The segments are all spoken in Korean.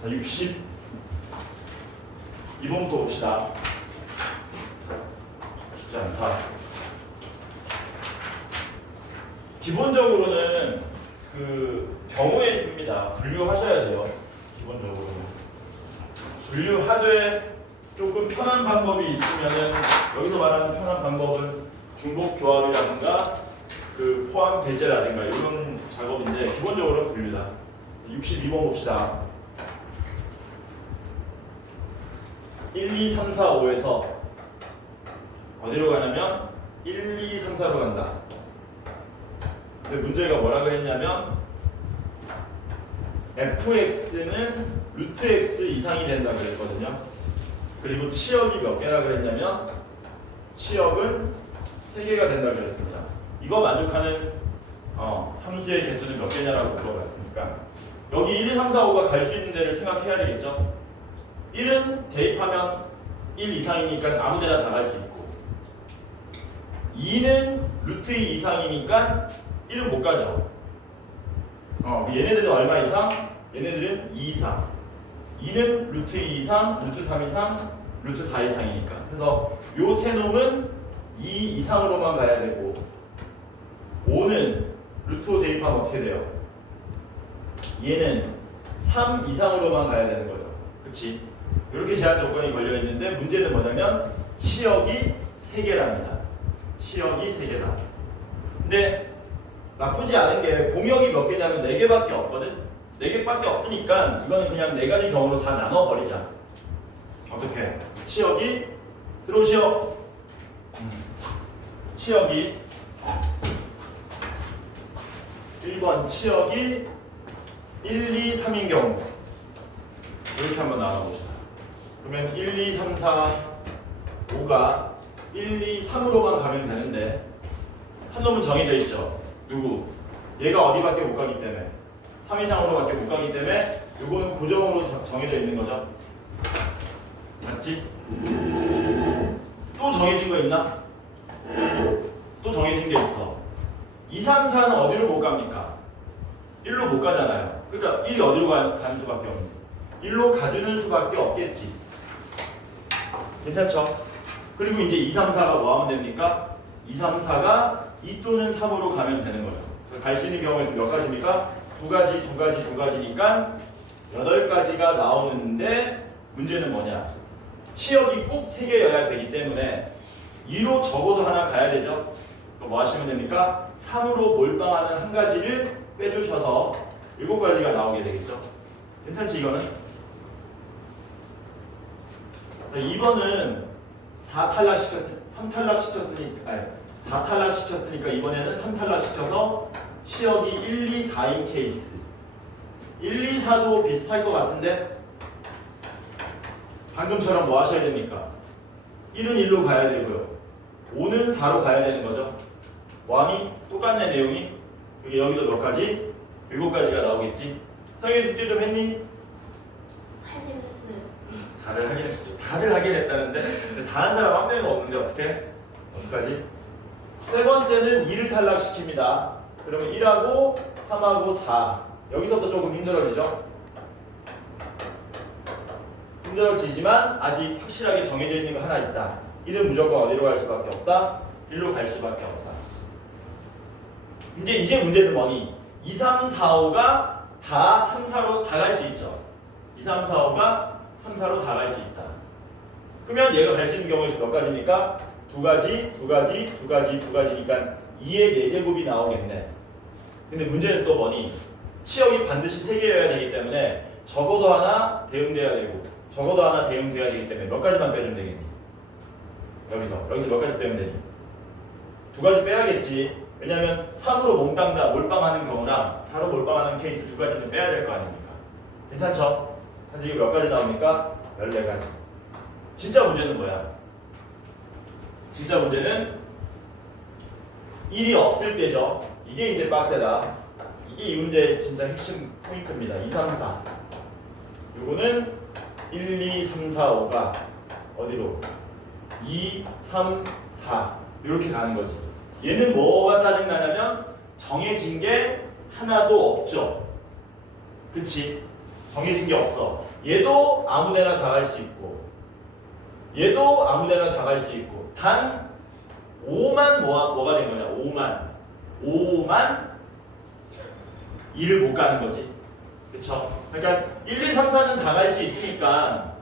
자, 62번부터 봅시다. 쉽지 않다. 기본적으로는 그 경우에 씁니다. 분류하셔야 돼요. 기본적으로는. 분류하되 조금 편한 방법이 있으면은 여기서 말하는 편한 방법은 중복 조합이라든가 그 포함 배제라든가 이런 작업인데 기본적으로는 분류다. 62번 봅시다. 1, 2, 3, 4, 5에서 어디로 가냐면 1, 2, 3, 4로 간다. 근데 문제가 뭐라 그랬냐면 fx는 루트 x 이상이 된다 그랬거든요. 그리고 치역이 몇 개라 그랬냐면 치역은 3개가 된다 그랬습니다. 이거 만족하는 함수의 개수는 몇 개냐라고 물어봤으니까 여기 1, 2, 3, 4, 5가 갈 수 있는 데를 생각해야 되겠죠. 1은 대입하면 1 이상이니까 아무 데나 다 갈 수 있고 2는 루트 2 이상이니까 1은 못 가죠. 얘네들은 얼마 이상? 얘네들은 2 이상. 2는 루트 2 이상, 루트 3 이상, 루트 4 이상이니까. 그래서 요 세 놈은 2 이상으로만 가야 되고 5는 루트 5 대입하면 어떻게 돼요? 얘는 3 이상으로만 가야 되는 거죠. 그치? 이렇게 제한 조건이 걸려 있는데 문제는 뭐냐면 치역이 3개랍니다. 치역이 3개다. 근데 나쁘지 않은 게 공역이 몇 개냐면 4개밖에 없거든. 4개밖에 없으니까 이거는 그냥 4가지 경우로 다 나눠버리자. 어떻게? 치역이 들어오시오. 치역이 1번 치역이 1, 2, 3인 경우 이렇게 한번 나눠보자. 그러면 1, 2, 3, 4, 5가 1, 2, 3으로만 가면 되는데 한 놈은 정해져 있죠. 누구? 얘가 어디밖에 못 가기 때문에 3 이상으로밖에 못 가기 때문에 이거는 고정으로 정해져 있는 거죠. 맞지? 또 정해진 거 있나? 또 정해진 게 있어. 2, 3, 4는 어디로 못 갑니까? 1로 못 가잖아요. 그러니까 1이 어디로 가는 수밖에 없는. 1로 가주는 수밖에 없겠지. 괜찮죠? 그리고 이제 2, 3, 4가 뭐 하면 됩니까? 2, 3, 4가 2 또는 3으로 가면 되는 거죠. 갈 수 있는 경우에는 몇 가지입니까? 2가지, 2가지, 2가지니까 8가지가 나오는데 문제는 뭐냐? 치역이 꼭 3개여야 되기 때문에 2로 적어도 하나 가야 되죠. 뭐 하시면 됩니까? 3으로 몰빵하는 한 가지를 빼주셔서 7가지가 나오게 되겠죠. 괜찮지 이거는? 자, 2번은 3탈락 시켰으니까 이번에는 3탈락 시켜서 치역이 1, 2, 4인 케이스. 1, 2, 4도 비슷할 것 같은데 방금처럼 뭐 하셔야 됩니까? 1은 1로 가야 되고요. 5는 4로 가야 되는 거죠. 뭐하니? 똑같네 내용이. 여기도 몇 가지? 7가지가 나오겠지. 성현이 숙제 좀 했니? 다들 하긴 했죠. 다들 하긴 했다는데 다른 사람 한 명이 없는데 어떡하지? 세 번째는 2를 탈락시킵니다. 그러면 1하고 3하고 4 여기서부터 조금 힘들어지죠? 힘들어지지만 아직 확실하게 정해져 있는 거 하나 있다. 1은 무조건 어디로 갈 수밖에 없다? 1로 갈 수밖에 없다. 이제 문제는 뭐니? 2, 3, 4, 5가 다 3, 4로 다 갈 수 있죠. 2, 3, 4, 5가 3, 4로 다 갈 수 있다. 그러면 얘가 갈 수 있는 경우에서 몇 가지입니까? 2가지, 2가지, 2가지, 2가지니까 2의 4제곱이 나오겠네. 근데 문제는 또 뭐니? 치역이 반드시 3개여야 되기 때문에 적어도 하나 대응돼야 되고 적어도 하나 대응돼야 되기 때문에 몇 가지만 빼주면 되겠니? 여기서 몇 가지 빼면 되니? 2가지 빼야겠지. 왜냐면 3으로 몽땅 다 몰빵하는 경우랑 4로 몰빵하는 케이스 2가지는 빼야 될 거 아닙니까? 괜찮죠? 그래서 이거 몇 가지 나옵니까? 14가지. 진짜 문제는 뭐야? 진짜 문제는 1이 없을 때죠. 이게 이제 빡세다. 이게 이 문제의 진짜 핵심 포인트입니다. 2, 3, 4. 요거는 1, 2, 3, 4, 5가 어디로? 2, 3, 4 이렇게 가는 거지. 얘는 뭐가 짜증나냐면 정해진 게 하나도 없죠. 그치? 정해진 게 없어. 얘도 아무데나 다 갈 수 있고 얘도 아무데나 다 갈 수 있고 단 5만 뭐가 된 거냐? 5만 2를 못 가는 거지. 그쵸? 그러니까 1, 2, 3, 4는 다 갈 수 있으니까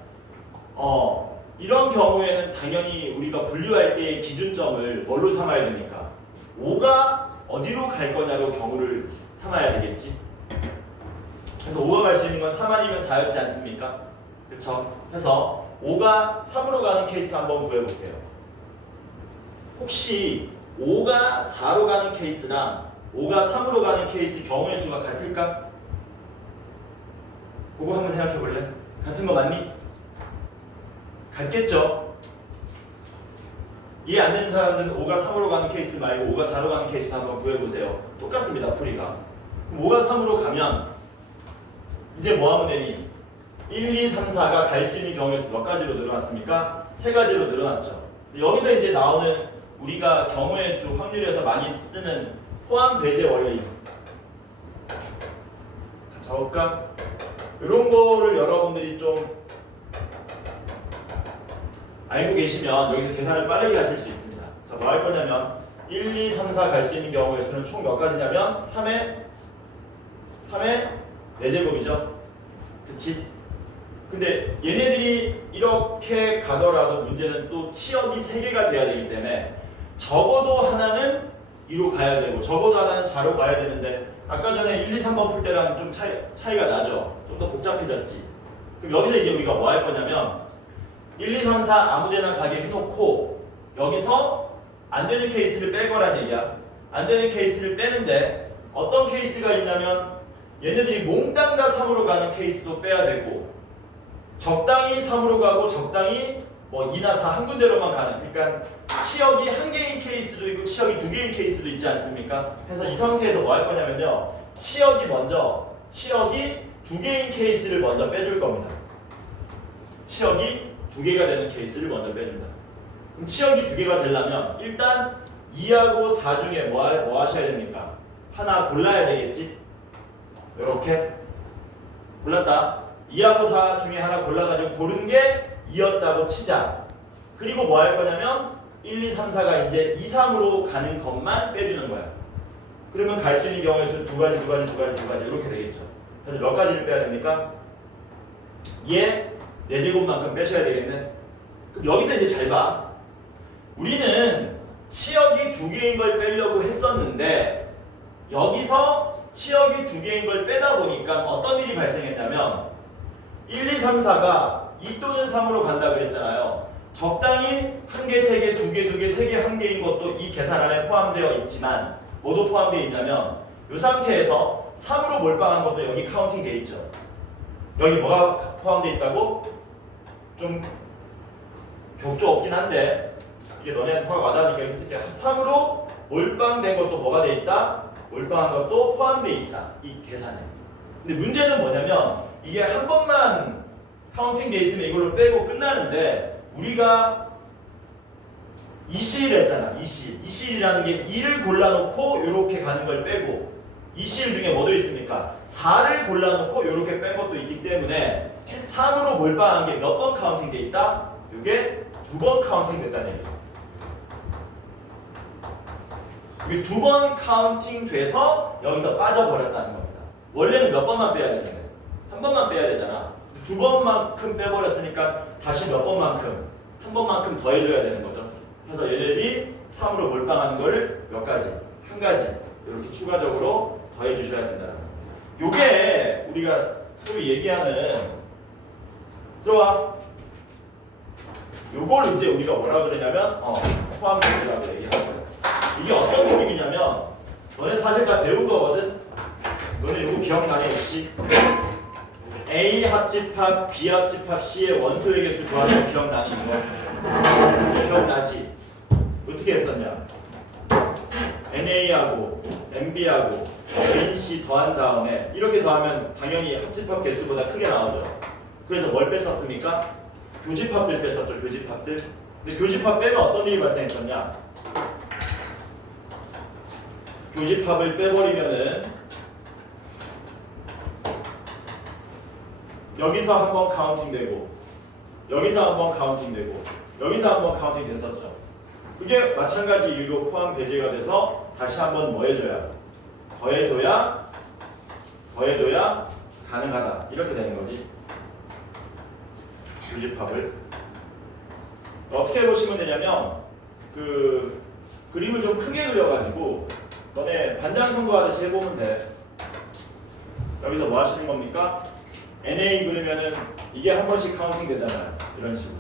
이런 경우에는 당연히 우리가 분류할 때의 기준점을 뭘로 삼아야 되니까 5가 어디로 갈 거냐로 경우를 삼아야 되겠지. 그래서 5가 갈 수 있는 건 3 아니면 4였지 않습니까? 그쵸? 그래서 5가 3으로 가는 케이스 한번 구해볼게요. 혹시 5가 4로 가는 케이스랑 5가 3으로 가는 케이스 경우의 수가 같을까? 그거 한번 생각해 볼래? 같은 거 맞니? 같겠죠? 이해 안 되는 사람들은 5가 3으로 가는 케이스 말고 5가 4로 가는 케이스 한번 구해보세요. 똑같습니다, 풀이가. 그럼 5가 3으로 가면 이제 뭐 하면 되니? 1, 2, 3, 4가 갈 수 있는 경우의 수 몇 가지로 늘어났습니까? 3가지로 늘어났죠. 여기서 이제 나오는 우리가 경우의 수 확률에서 많이 쓰는 포함 배제 원리 적을까? 이런 거를 여러분들이 좀 알고 계시면 여기서 계산을 빠르게 하실 수 있습니다. 자, 뭐 할 거냐면 1, 2, 3, 4 갈 수 있는 경우의 수는 총 몇 가지냐면 3의 4제곱이죠. 그치? 근데 얘네들이 이렇게 가더라도 문제는 또 치역이 3개가 돼야 되기 때문에 적어도 하나는 2로 가야 되고 적어도 하나는 4로 가야 되는데 아까 전에 1, 2, 3번 풀 때랑 좀 차이가 나죠? 좀 더 복잡해졌지? 그럼 여기서 이제 우리가 뭐 할 거냐면 1, 2, 3, 4 아무데나 가게 해놓고 여기서 안 되는 케이스를 뺄 거란 얘기야. 안 되는 케이스를 빼는데 어떤 케이스가 있냐면 얘네들이 몽땅 다 3으로 가는 케이스도 빼야 되고 적당히 3으로 가고 적당히 뭐 2나 4 한 군데로만 가는, 그러니까 치역이 한 개인 케이스도 있고 치역이 두 개인 케이스도 있지 않습니까? 그래서 이 상태에서 뭐 할 거냐면요, 치역이 두 개인 케이스를 먼저 빼줄 겁니다. 치역이 두 개가 되는 케이스를 먼저 빼준다. 그럼 치역이 두 개가 되려면 일단 2하고 4 중에 뭐 하셔야 됩니까? 하나 골라야 되겠지? 이렇게 골랐다. 2하고 4 중에 하나 골라가지고 고른 게 2였다고 치자. 그리고 뭐 할 거냐면 1, 2, 3, 4가 이제 2, 3으로 가는 것만 빼주는 거야. 그러면 갈 수 있는 경우의 수 두 가지 이렇게 되겠죠. 그래서 몇 가지를 빼야 됩니까? 얘 4제곱만큼 빼셔야 되겠네. 그럼 여기서 이제 잘 봐. 우리는 치역이 두 개인 걸 빼려고 했었는데 여기서 치역이 두 개인 걸 빼다 보니까 어떤 일이 발생했냐면 1, 2, 3, 4가 2 또는 3으로 간다 그랬잖아요. 적당히 한 개, 세 개, 두 개, 세 개, 한 개인 것도 이 계산 안에 포함되어 있지만 뭐도 포함되어 있냐면 이 상태에서 3으로 몰빵한 것도 여기 카운팅 되어 있죠. 여기 뭐가 포함되어 있다고? 좀 격조 없긴 한데 이게 너네한테 화가 와닿으니까 이렇게 쓸게. 3으로 몰빵된 것도 뭐가 되어 있다? 몰빵한 것도 포함되어 있다. 이 계산에. 근데 문제는 뭐냐면 이게 한 번만 카운팅 돼 있으면 이걸로 빼고 끝나는데 우리가 이시를 했잖아. 이시이라는 게 2를 골라놓고 이렇게 가는 걸 빼고 이시일 중에 뭐도 있습니까? 4를 골라놓고 이렇게 뺀 것도 있기 때문에 3으로 몰빵한 게 몇 번 카운팅 돼 있다? 이게 2번 카운팅 됐다는 얘기죠. 이게 2번 카운팅 돼서 여기서 빠져버렸다는 겁니다. 원래는 몇 번만 빼야 되는데 한 번만 빼야 되잖아. 2번만큼 빼버렸으니까 다시 몇 번만큼 한 번만큼 더 해줘야 되는 거죠. 그래서 얘네들이 3으로 몰빵하는 걸 몇 가지? 한 가지 이렇게 추가적으로 더해 주셔야 된다는 거예요. 요게 우리가 소위 얘기하는 들어와. 요걸 이제 우리가 뭐라 그러냐면 포함되라고 얘기하는 거예요. 이게 어떤 느낌이냐면 너네 사실 다 배운 거거든. 너네 요거 기억나네 혹시? A 합집합, B 합집합 C의 원소의 개수 구하는 거 기억나니 이거? 기억나지? 어떻게 했었냐? NA하고 MB하고 NC 더한 다음에 이렇게 더하면 당연히 합집합 개수보다 크게 나오죠. 그래서 뭘 뺐었습니까? 교집합들 뺐었죠. 교집합들. 근데 교집합 빼면 어떤 일이 발생했었냐? 교집합을 빼버리면은 여기서 한번 카운팅 되고 여기서 한번 카운팅 되고 여기서 한번 카운팅 됐었죠. 그게 마찬가지 이유로 포함 배제가 돼서 다시 한번 뭐 해줘야 더해줘야 가능하다 이렇게 되는 거지. 교집합을 어떻게 보시면 되냐면 그 그림을 좀 크게 그려가지고 너네 반장 선거하듯이 해보면 돼. 여기서 뭐 하시는 겁니까? NA 그리면은 이게 한 번씩 카운팅 되잖아요. 이런 식으로.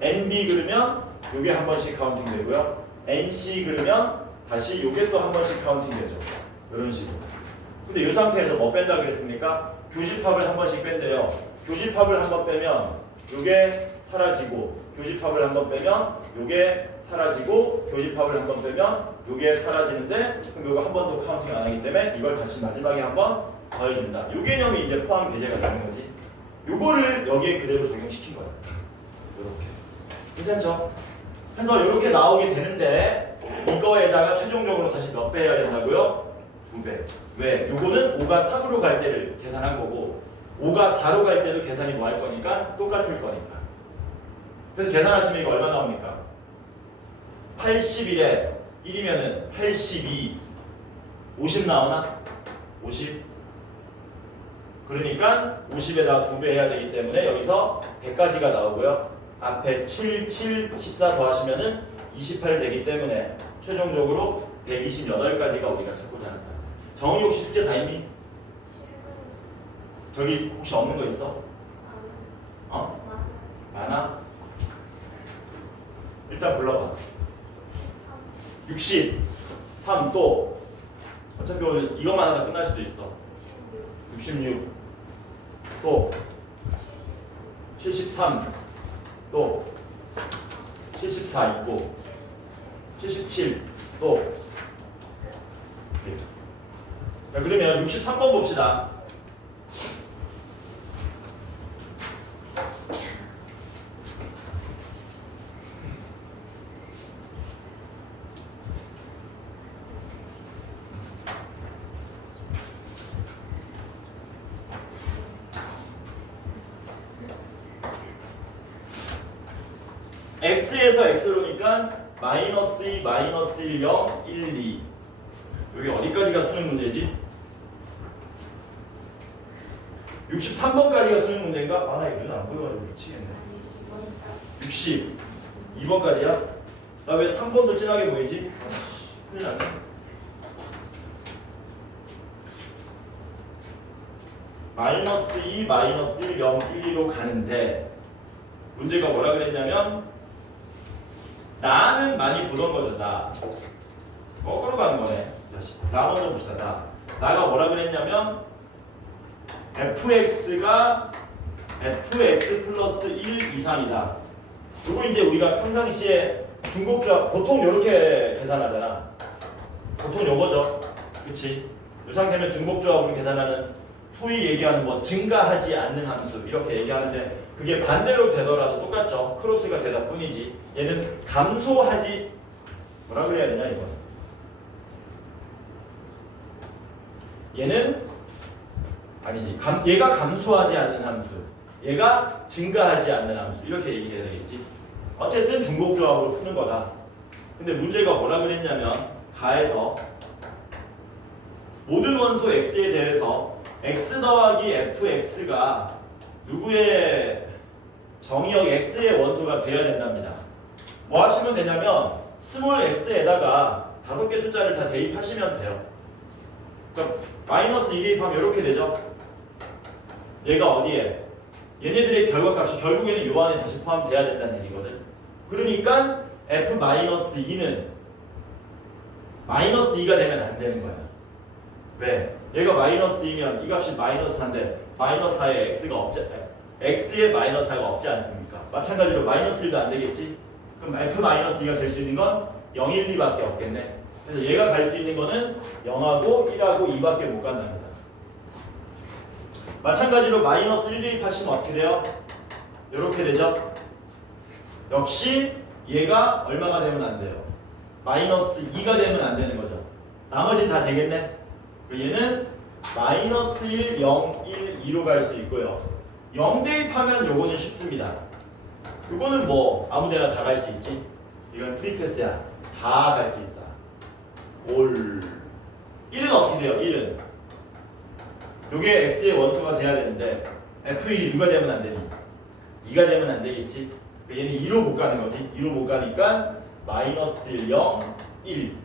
NB 그리면 요게 한 번씩 카운팅 되고요. NC 그리면 다시 요게 또 한 번씩 카운팅 되죠. 이런 식으로. 근데 이 상태에서 뭐 뺀다 그랬습니까? 교집합을 한 번씩 뺀대요. 교집합을 한 번 빼면 요게 사라지고 교집합을 한 번 빼면 요게 사라지고 교집합을 한 번 빼면 요게 사라지는데 그럼 요거 한 번도 카운팅 안 하기 때문에 이걸 다시 마지막에 한 번 더해준다. 요 개념이 이제 포함 배제가 되는 거지. 요거를 여기에 그대로 적용시킨 거야. 요렇게. 괜찮죠? 그래서 요렇게 나오게 되는데 이거에다가 최종적으로 다시 몇 배 해야 된다고요? 2배. 왜? 요거는 5가 3으로 갈 때를 계산한 거고 5가 4로 갈 때도 계산이 뭐 할 거니까 똑같을 거니까. 그래서 계산하시면 이거 얼마 나옵니까? 81에 1이면은 82 50 나오나? 50 그러니까 50에다가 2배 해야 되기 때문에 여기서 100까지가 나오고요. 앞에 7, 7, 14 더하시면은 28 되기 때문에 최종적으로 128까지가 우리가 찾고자 한다. 정은이 혹시 숙제 다 있니? 저기 혹시 없는 거 있어? 어? 많아? 일단 불러봐. 63 또 어차피 오늘 이것만 하다 끝날 수도 있어. 66 또 73 또 74 있고 77 또 자, 그러면 63번 봅시다. x에서 x로니까 마이너스 2, 마이너스 1, 0, 1, 2 여기 어디까지가 수능 문제지? 63번까지가 수능 문제인가? 아, 나 이거 눈 안 보여가지고 미치겠네. 62번까지야? 나 왜 3번도 진하게 보이지? 아씨, 큰일 났네. 마이너스 2, 마이너스 1, 0, 1, 2로 가는데 문제가 뭐라 그랬냐면 나는 많이 보던 거죠. 나 거꾸로 가는 거네. 다시 나 먼저 봅시다. 나가 뭐라 그랬냐면 fx가 fx 플러스 1 이상이다. 그리고 이제 우리가 평상시에 중복조합 보통 이렇게 계산하잖아. 보통 요거죠. 그치? 이 상태면 중복조합으로 계산하는 소위 얘기하는 뭐 증가하지 않는 함수 이렇게 얘기하는데 그게 반대로 되더라도 똑같죠. 크로스가 되다 뿐이지. 얘는 감소하지 뭐라 그래야 되냐 이거. 얘는 아니지. 얘가 감소하지 않는 함수. 얘가 증가하지 않는 함수. 이렇게 얘기해야 되겠지. 어쨌든 중복조합으로 푸는 거다. 근데 문제가 뭐라 그랬냐면 가에서 모든 원소 x에 대해서 x 더하기 fx가 누구의 정의역 x의 원소가 되어야 된답니다. 뭐 하시면 되냐면 스몰 x에다가 5개 숫자를 다 대입하시면 돼요. 그러니까 마이너스 2 대입하면 이렇게 되죠. 얘가 어디에? 얘네들의 결과값이 결국에는 요 안에 다시 포함돼야 된다는 얘기거든. 그러니까 f-2는 마이너스 2가 되면 안 되는 거야. 왜? 얘가 마이너스 2면 이 값이 마이너스 4인데 마이너스 4에 x가 없지, x에 마이너스 4가 없지 않습니까? 마찬가지로 마이너스 1도 안 되겠지? 그럼 f-2가 될 수 있는 건 0, 1, 2밖에 없겠네. 그래서 얘가 갈 수 있는 거는 0하고 1하고 2밖에 못 간답니다. 마찬가지로 마이너스 1 대입하시면 어떻게 돼요? 이렇게 되죠? 역시 얘가 얼마가 되면 안 돼요? 마이너스 2가 되면 안 되는 거죠. 나머지는 다 되겠네? 얘는 마이너스 1, 0, 1, 2로 갈 수 있고요. 0 대입하면 요거는 쉽습니다. 요거는 뭐 아무데나 다 갈 수 있지. 이건 프리패스야. 다 갈 수 있다. 올 1은 어떻게 돼요? 1은 요게 x의 원소가 돼야 되는데 f1이 누가 되면 안 되니? 2가 되면 안 되겠지. 얘는 2로 못 가는 거지. 2로 못 가니까 마이너스 1, 0, 1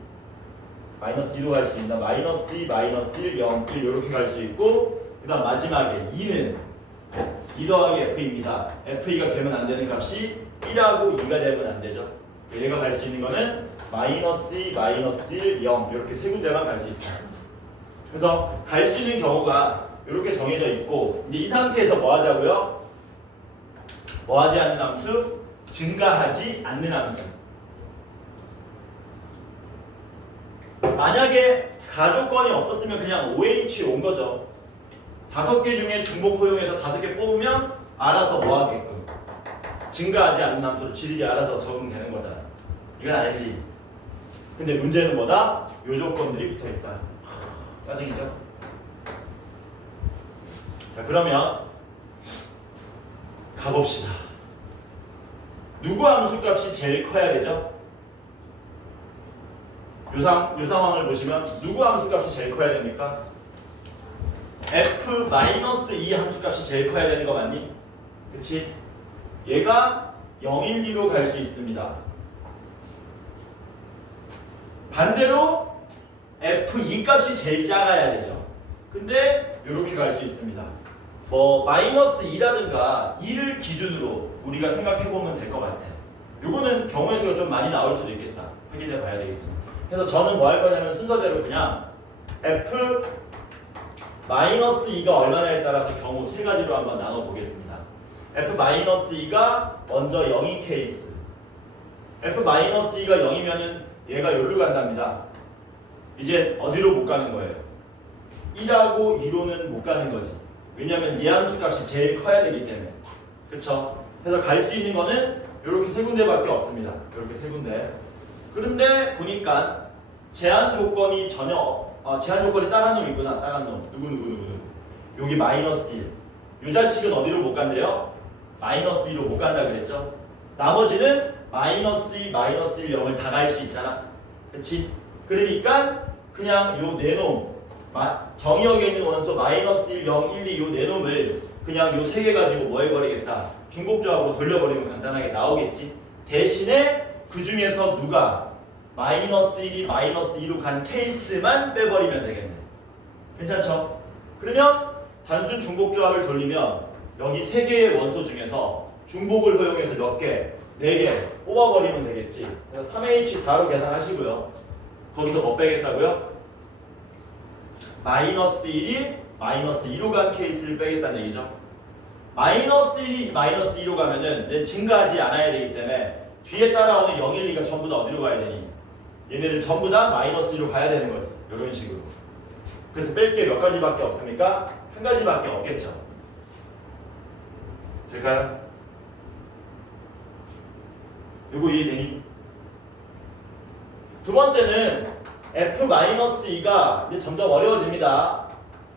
마이너스 2로 갈 수 있나? 마이너스 2, 마이너스 1, 0, 1 이렇게 갈 수 있고 그 다음 마지막에 2는 2 더하기 f입니다. f2가 되면 안 되는 값이 1하고 2가 되면 안 되죠. 얘가 갈 수 있는 거는 마이너스 2, 마이너스 1, 0 이렇게 세 군데만 갈 수 있다. 그래서 갈 수 있는 경우가 이렇게 정해져 있고 이제 이 상태에서 뭐 하자고요? 뭐 하지 않는 함수? 증가하지 않는 함수. 만약에 가조건이 없었으면 그냥 OH 온 거죠. 5개 중에 중복 허용해서 5개 뽑으면 알아서 뭐 하게끔 증가하지 않는 함수로 지들이 알아서 적응되는 거잖아. 이건 알지. 근데 문제는 뭐다? 요 조건들이 붙어있다. 짜증이죠? 자 그러면 가봅시다. 누구 함수값이 제일 커야 되죠? 요 상황을 보시면 누구 함수값이 제일 커야 됩니까? f-2 함수값이 제일 커야 되는 거 맞니? 그치? 얘가 0, 1, 2로 갈 수 있습니다. 반대로 f2 값이 제일 작아야 되죠. 근데 이렇게 갈 수 있습니다. 뭐 마이너스 2라든가 2를 기준으로 우리가 생각해보면 될 것 같아. 요거는 경우의 수가 좀 많이 나올 수도 있겠다. 확인해 봐야 되겠지. 그래서 저는 뭐 할 거냐면 순서대로 그냥 f-2가 얼마나에 따라서 경우 세 가지로 한번 나눠 보겠습니다. f-2가 먼저 0인 케이스. f-2가 0이면은 얘가 여기로 간답니다. 이제 어디로 못 가는 거예요? 1하고 2로는 못 가는 거지. 왜냐면 얘 함수 값이 제일 커야 되기 때문에. 그쵸? 그래서 갈 수 있는 거는 이렇게 세 군데밖에 없습니다. 이렇게 세 군데. 그런데 보니까 제한 조건이 제한 조건이 다른 놈 있구나. 다른 놈. 누구. 여기 마이너스 1. 이 자식은 어디로 못 간대요? 마이너스 2로 못 간다 그랬죠? 나머지는 마이너스 2, 마이너스 1, 0을 다 갈 수 있잖아. 그치? 그러니까 그냥 요 네 놈, 정의역에 있는 원소 마이너스 1, 0, 1, 2 요 네 놈을 그냥 요 세 개 가지고 뭐 해버리겠다. 중복조합으로 돌려버리면 간단하게 나오겠지. 대신에 그 중에서 누가 마이너스 1이 마이너스 2로 간 케이스만 빼버리면 되겠네. 괜찮죠? 그러면 단순 중복조합을 돌리면 여기 세 개의 원소 중에서 중복을 허용해서 몇 개? 4개 뽑아버리면 되겠지. 그래서 3H4로 계산하시고요. 거기서 뭐 빼겠다고요? 마이너스 1이 마이너스 2로 간 케이스를 빼겠다는 얘기죠. 마이너스 1이 마이너스 2로 가면은 이제 증가하지 않아야 되기 때문에 뒤에 따라오는 0, 1, 2가 전부 다 어디로 가야 되니? 얘네들 전부 다 마이너스 2로 가야 되는 거지. 이런 식으로. 그래서 뺄 게 몇 가지밖에 없습니까? 한 가지밖에 없겠죠. 될까요? 요거 이해되니? 두 번째는 f-2가 이제 점점 어려워집니다.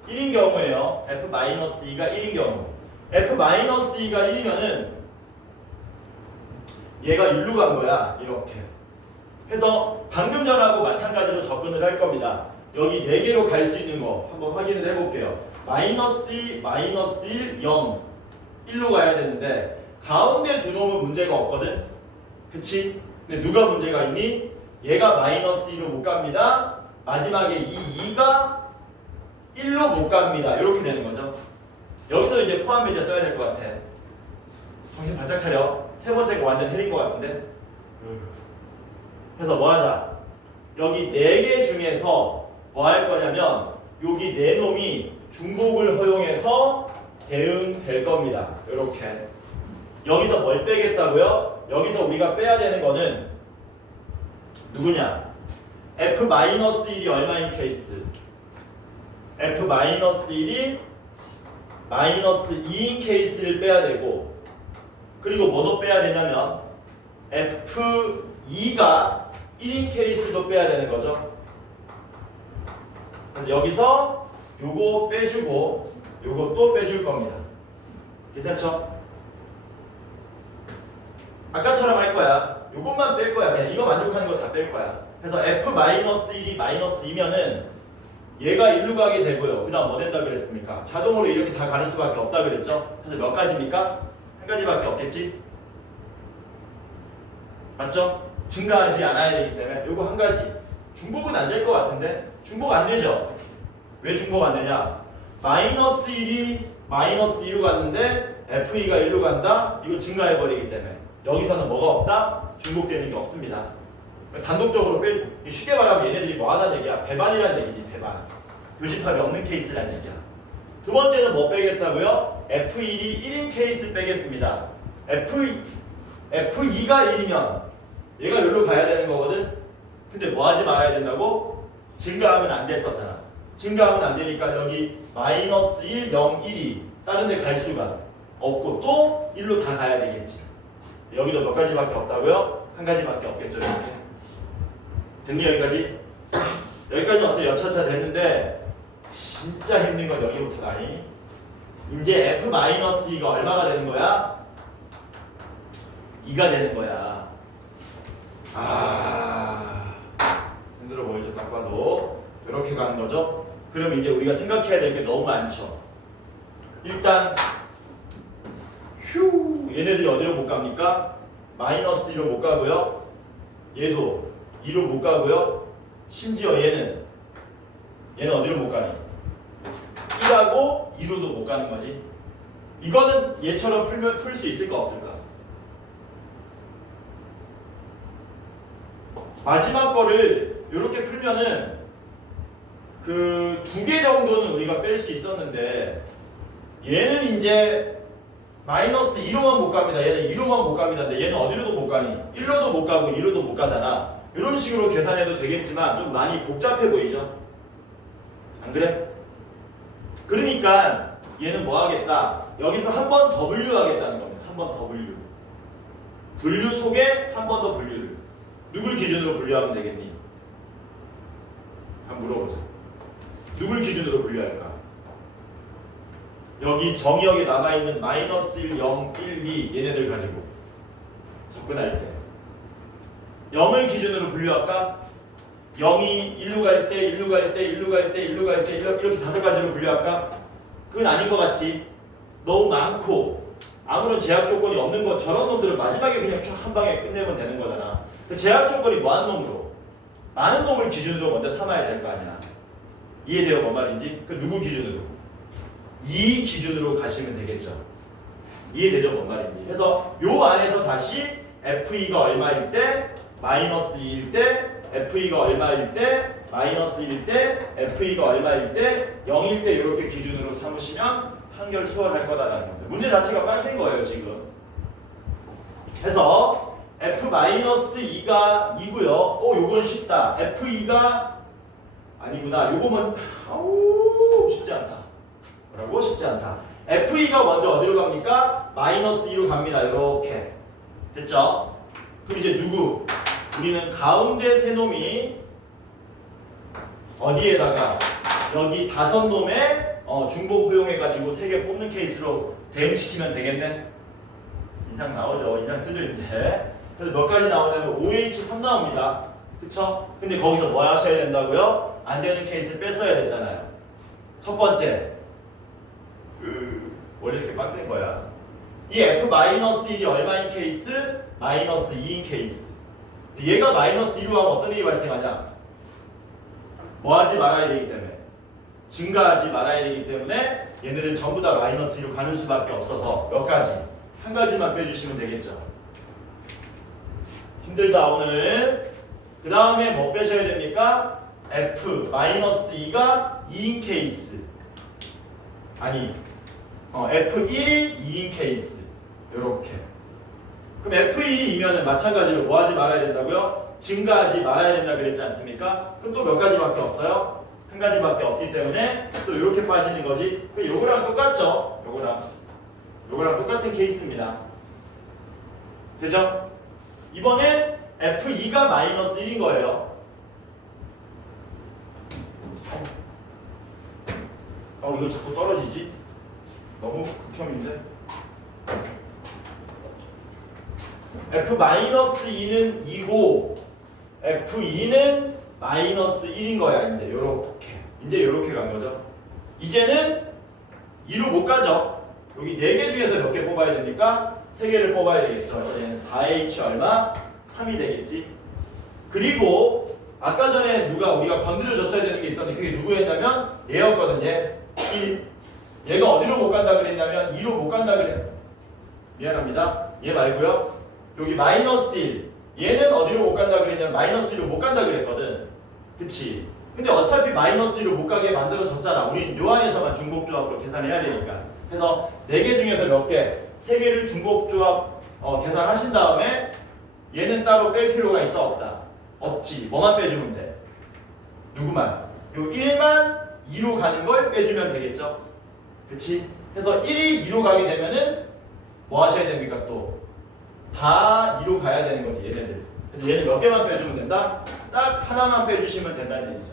1인 경우에요. f-2가 1인 경우. f-2가 1이면은 얘가 1로 간 거야. 이렇게. 해서 방금 전하고 마찬가지로 접근을 할 겁니다. 여기 4개로 갈 수 있는 거 한번 확인을 해볼게요. 마이너스 2, 마이너스 1, 0 1로 가야 되는데 가운데 두 놈은 문제가 없거든. 그치? 근데 누가 문제가 있니? 얘가 마이너스 2로 못 갑니다. 마지막에 이 2가 1로 못 갑니다. 이렇게 되는 거죠. 여기서 이제 포함 배제 써야 될 것 같아. 정신 바짝 차려. 세 번째 거 완전 헤린 것 같은데. 그래서 뭐 하자? 여기 4개 중에서 뭐 할 거냐면 여기 4놈이 중복을 허용해서 대응될 겁니다. 이렇게. 여기서 뭘 빼겠다고요? 여기서 우리가 빼야 되는 거는 누구냐? f-1이 얼마인 케이스? f-1이 마이너스 2인 케이스를 빼야 되고, 그리고 뭐도 빼야 되냐면 f2가 1인 케이스도 빼야 되는 거죠. 그래서 여기서 요거 빼주고 요거 또 빼줄 겁니다. 괜찮죠? 아까처럼 할 거야. 요것만 뺄 거야. 그냥 이거 만족하는 거 다 뺄 거야. 그래서 f-1이 -2면은 얘가 1로 가게 되고요. 그 다음 뭐 된다 그랬습니까? 자동으로 이렇게 다 가는 수밖에 없다 그랬죠? 그래서 몇 가지입니까? 한 가지밖에 없겠지? 맞죠? 증가하지 않아야 되기 때문에 요거 한 가지. 중복은 안 될 것 같은데? 중복 안 되죠? 왜 중복 안 되냐? -1이 -2로 갔는데 f2가 1로 간다? 이거 증가해버리기 때문에 여기서는 뭐가 없다? 중복되는 게 없습니다. 단독적으로 쉽게 말하면 얘네들이 뭐 하다는 얘기야? 배반이라는 얘기지. 배반. 교집합이 없는 케이스라는 얘기야. 두 번째는 뭐 빼겠다고요? F1이 1인 케이스 빼겠습니다. F2가 1이면 얘가 여기로 가야 되는 거거든. 근데 뭐 하지 말아야 된다고? 증가하면 안 됐었잖아. 증가하면 안 되니까 여기 -1, 0, 1이 다른 데 갈 수가 없고 또 1로 다 가야 되겠지. 여기도 몇 가지밖에 없다고요? 한 가지밖에 없겠죠. 이렇게. 됐니 여기까지? 여기까지는 어떻게 여차차 됐는데 진짜 힘든 건 여기부터다니. 이제 F-2가 얼마가 되는 거야? 2가 되는 거야. 힘들어 보이죠? 딱 봐도 이렇게 가는 거죠? 그럼 이제 우리가 생각해야 될 게 너무 많죠. 일단 얘네들이 어디로 못 갑니까? -2로 못 가고요. 얘도 2로 못 가고요. 심지어 얘는 어디로 못 가니? 1하고 2로도 못 가는 거지. 이거는 얘처럼 풀 수 있을까 없을까? 마지막 거를 이렇게 풀면은 그 2개 정도는 우리가 뺄 수 있었는데 얘는 이제 -2로만 못 갑니다. 얘는 2로만 못 갑니다. 근데 얘는 어디로도 못 가니? 1로도 못 가고 2로도 못 가잖아. 이런 식으로 계산해도 되겠지만 좀 많이 복잡해 보이죠? 안 그래? 그러니까 얘는 뭐 하겠다? 여기서 한 번 더 분류하겠다는 겁니다. 한 번 더 분류. 분류 속에 한 번 더 분류를. 누굴 기준으로 분류하면 되겠니? 한번 물어보자. 누굴 기준으로 분류할까? 여기 정의역에 남아있는 -1, 0, 1, 2 얘네들 가지고 접근할 때 0을 기준으로 분류할까? 0이 1로 갈 때, 1로 갈 때, 1로 갈 때, 1로 갈 때 이렇게 5가지로 분류할까? 그건 아닌 것 같지? 너무 많고 아무런 제약 조건이 없는 것 저런 놈들은 마지막에 그냥 쭉 한 방에 끝내면 되는 거잖아. 그 제약 조건이 뭐한 놈으로? 많은 놈을 기준으로 먼저 삼아야 될 거 아니야. 이해돼요? 뭔 말인지? 그 누구 기준으로? 이 기준으로 가시면 되겠죠. 이해되죠? 뭔 말인지. 그래서 요 안에서 다시 F2가 얼마일 때, -2일 때, F2가 얼마일 때, -1일 때, F2가 얼마일 때, 0일 때 이렇게 기준으로 삼으시면 한결 수월할 거다라는 겁니다. 문제 자체가 빡센 거예요 지금. 그래서 F-2가 2고요. 요건 쉽다. F2가 아니구나. 요거면 쉽지 않다. 뭐라고? 쉽지 않다. F2가 먼저 어디로 갑니까? -2로 갑니다. 이렇게. 됐죠? 그럼 이제 누구? 우리는 가운데 세 놈이 어디에다가 여기 5놈의 중복 허용해가지고 3개 뽑는 케이스로 대응시키면 되겠네? 인상 나오죠? 인상 쓰죠 이제. 그래서 몇 가지 나오냐면 OH3 나옵니다. 그쵸? 근데 거기서 뭐 하셔야 된다고요? 안 되는 케이스 뺐어야 됐잖아요. 첫 번째 원래 이렇게 빡센 거야. 이 F-1이 얼마인 케이스? -2인 케이스. 얘가 -2로 하면 어떤 일이 발생하냐? 뭐 하지 말아야 되기 때문에 증가하지 말아야 되기 때문에 얘네들 전부 다 -2로 가는 수밖에 없어서 몇 가지 한 가지만 빼주시면 되겠죠. 힘들다 오늘. 그 다음에 뭐 빼셔야 됩니까? F-2가 2인 케이스. 아니 F1이 2인 케이스. 요렇게. 그럼 F1이 2면은 마찬가지로 뭐 하지 말아야 된다고요? 증가하지 말아야 된다 그랬지 않습니까? 그럼 또 몇 가지밖에 없어요? 한 가지밖에 없기 때문에 또 이렇게 빠지는 거지. 요거랑 똑같죠? 요거랑 똑같은 케이스입니다. 되죠? 이번엔 F2가 -1인 거예요. 이거 자꾸 떨어지지? 너무 극혐인데? F-2는 2고 F2는 마이너스 1인 거야. 이제 요렇게 간 거죠. 이제는 2로 못 가죠. 여기 4개 중에서 몇 개 뽑아야 되니까 3개를 뽑아야 되겠죠. 얘는 4H 얼마? 3이 되겠지. 그리고 아까 전에 우리가 건드려줬어야 되는 게 있었는데 그게 누구였냐면 얘였거든. 얘 1. 얘가 어디로 못 간다 그랬냐면 2로 못 간다 그래. 미안합니다. 얘 말고요. 여기 마이너스 1. 얘는 어디로 못 간다 그랬냐면 마이너스 1로 못 간다 그랬거든. 그치? 근데 어차피 마이너스 1로 못 가게 만들어졌잖아. 우린 요 안에서만 중복조합으로 계산해야 되니까. 그래서 4개 중에서 몇 개? 3개를 중복조합 계산하신 다음에 얘는 따로 뺄 필요가 있다 없다? 없지. 뭐만 빼주면 돼? 누구만? 요 1만 2로 가는 걸 빼주면 되겠죠? 그치? 그래서 1이 2로 가게 되면은 뭐 하셔야 됩니까 또? 다 2로 가야 되는 거지 얘네들. 그래서 얘는 몇 개만 빼주면 된다? 딱 하나만 빼주시면 된다는 얘기죠.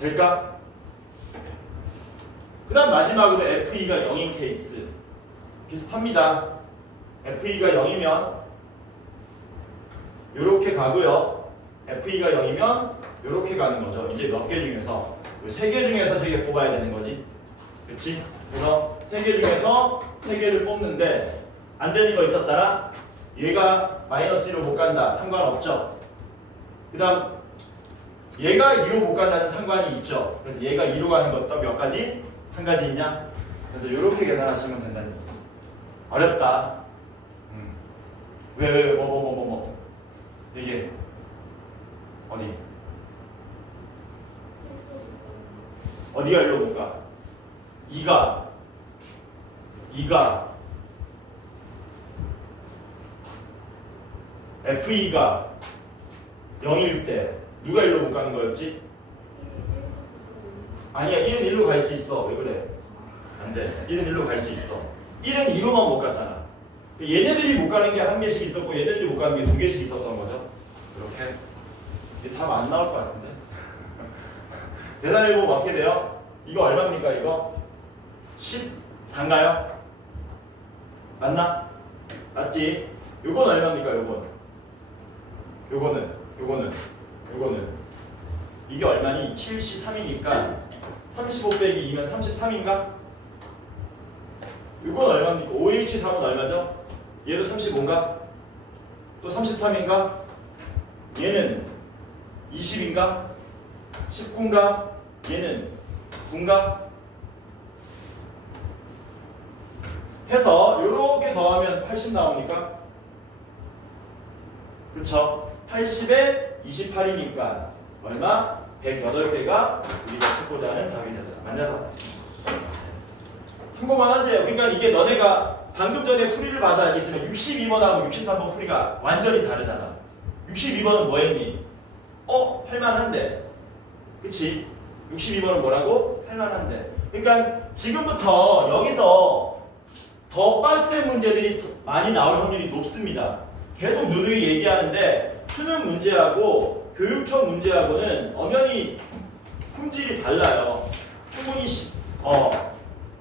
될까? 그 다음 마지막으로 F2가 0인 케이스 비슷합니다. F2가 0이면 요렇게 가고요. F2가 0이면 요렇게 가는 거죠. 이제 몇 개 중에서 3개 중에서 3개 뽑아야 되는 거지. 그치? 그래서 3개 중에서 3개를 뽑는데 안 되는 거 있었잖아. 얘가 마이너스 1로 못 간다. 상관없죠. 그 다음 얘가 2로 못 간다는 상관이 있죠. 그래서 얘가 2로 가는 것도 몇 가지? 한 가지 있냐? 그래서 이렇게 계산하시면 된다는 거예요. 어렵다. 왜 뭐 이게 어디? 어디가 1로 못 가? 2가 F2가 0일 때 누가 1로 못 가는 거였지? 아니야 1은 1로 갈 수 있어. 왜 그래? 안 돼. 1은 1로 갈 수 있어. 1은 2로만 못 갔잖아. 얘네들이 못 가는 게 한 개씩 있었고 얘네들이 못 가는 게 2개씩 있었던 거죠. 이렇게. 이게 답 안 나올 것 같은데. 계산해보고 맞게 돼요. 이거 얼마입니까 이거? 14인가요? 맞나? 맞지? 요건 얼마입니까 요거는 이게 얼마니? 73이니까 35 빼기 2면 33인가? 이건 얼마입니까? OH3은 얼마죠? 얘도 35인가? 또 33인가? 얘는 20인가? 19인가? 얘는 9인가? 해서 이렇게 더하면 80 나오니까 그쵸? 80에 28이니까 얼마? 108개가 우리가 찾고자 하는 답이 되다. 맞냐? 참고만 하세요. 그러니까 이게 너네가 방금 전에 풀이를 봐서 알겠지만 62번하고 63번 풀이가 완전히 다르잖아. 62번은 뭐 했니? 할만한데. 그치? 62번은 뭐라고? 할만한데. 그러니까 지금부터 여기서 더 빡센 문제들이 많이 나올 확률이 높습니다. 계속 누누이 얘기하는데 수능 문제하고 교육청 문제하고는 엄연히 품질이 달라요. 충분히